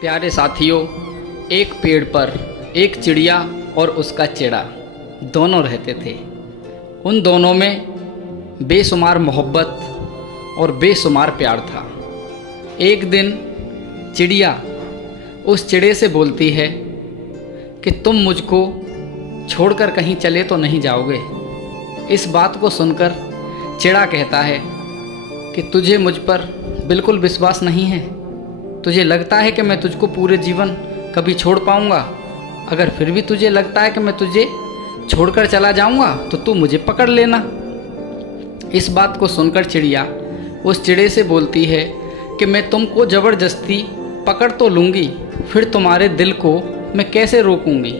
प्यारे साथियों, एक पेड़ पर एक चिड़िया और उसका चिड़ा दोनों रहते थे। उन दोनों में बेशुमार मोहब्बत और बेशुमार प्यार था। एक दिन चिड़िया उस चिड़े से बोलती है कि तुम मुझको छोड़कर कहीं चले तो नहीं जाओगे। इस बात को सुनकर चिड़ा कहता है कि तुझे मुझ पर बिल्कुल विश्वास नहीं है। तुझे लगता है कि मैं तुझको पूरे जीवन कभी छोड़ पाऊंगा। अगर फिर भी तुझे लगता है कि मैं तुझे छोड़कर चला जाऊंगा तो तू मुझे पकड़ लेना। इस बात को सुनकर चिड़िया उस चिड़े से बोलती है कि मैं तुमको ज़बरदस्ती पकड़ तो लूँगी, फिर तुम्हारे दिल को मैं कैसे रोकूंगी।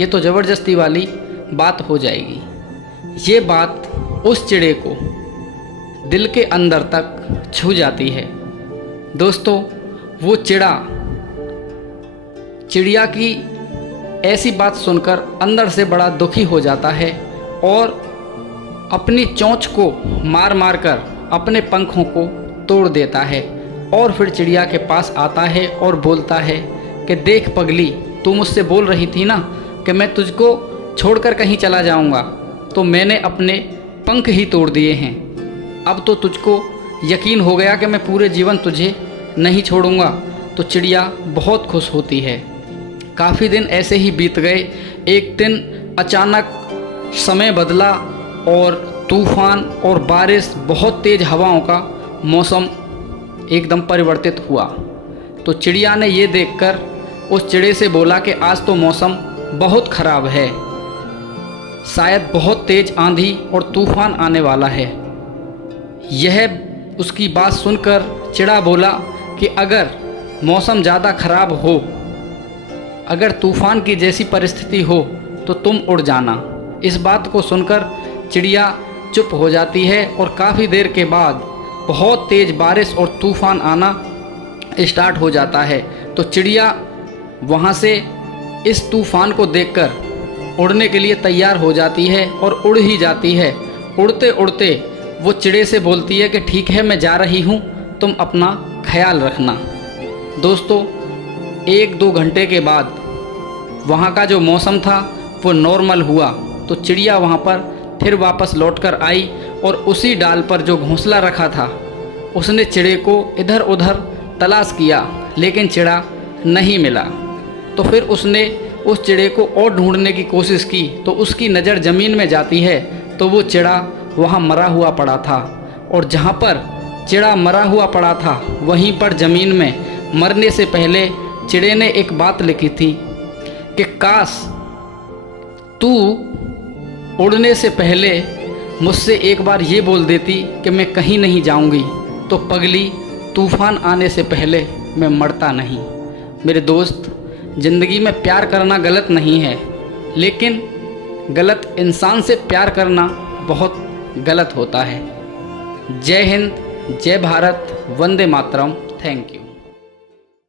ये तो ज़बरदस्ती वाली बात हो जाएगी। ये बात उस चिड़े को दिल के अंदर तक छू जाती है। दोस्तों, वो चिड़िया की ऐसी बात सुनकर अंदर से बड़ा दुखी हो जाता है और अपनी चोंच को मार मार कर अपने पंखों को तोड़ देता है और फिर चिड़िया के पास आता है और बोलता है कि देख पगली, तू मुझसे बोल रही थी ना कि मैं तुझको छोड़कर कहीं चला जाऊंगा, तो मैंने अपने पंख ही तोड़ दिए हैं। अब तो तुझको यकीन हो गया कि मैं पूरे जीवन तुझे नहीं छोड़ूंगा। तो चिड़िया बहुत खुश होती है। काफ़ी दिन ऐसे ही बीत गए। एक दिन अचानक समय बदला और तूफान और बारिश, बहुत तेज़ हवाओं का मौसम एकदम परिवर्तित हुआ। तो चिड़िया ने ये देखकर उस चिड़े से बोला कि आज तो मौसम बहुत ख़राब है, शायद बहुत तेज़ आंधी और तूफान आने वाला है। यह उसकी बात सुनकर चिड़ा बोला कि अगर मौसम ज़्यादा ख़राब हो, अगर तूफ़ान की जैसी परिस्थिति हो तो तुम उड़ जाना। इस बात को सुनकर चिड़िया चुप हो जाती है और काफ़ी देर के बाद बहुत तेज़ बारिश और तूफ़ान आना स्टार्ट हो जाता है। तो चिड़िया वहाँ से इस तूफ़ान को देखकर उड़ने के लिए तैयार हो जाती है और उड़ ही जाती है। उड़ते उड़ते वो चिड़े से बोलती है कि ठीक है, मैं जा रही हूँ, तुम अपना ख्याल रखना। दोस्तों, 1-2 घंटे के बाद वहाँ का जो मौसम था वो नॉर्मल हुआ। तो चिड़िया वहाँ पर फिर वापस लौटकर आई और उसी डाल पर जो घोंसला रखा था उसने चिड़े को इधर उधर तलाश किया, लेकिन चिड़ा नहीं मिला। तो फिर उसने उस चिड़े को और ढूंढने की कोशिश की तो उसकी नज़र ज़मीन में जाती है तो वो चिड़ा वहाँ मरा हुआ पड़ा था। और जहाँ पर चिड़ा मरा हुआ पड़ा था वहीं पर ज़मीन में मरने से पहले चिड़े ने एक बात लिखी थी कि काश तू उड़ने से पहले मुझसे एक बार ये बोल देती कि मैं कहीं नहीं जाऊंगी, तो पगली, तूफ़ान आने से पहले मैं मरता नहीं। मेरे दोस्त, ज़िंदगी में प्यार करना गलत नहीं है, लेकिन गलत इंसान से प्यार करना बहुत गलत होता है। जय हिंद, जय भारत, वंदे मातरम। Thank you.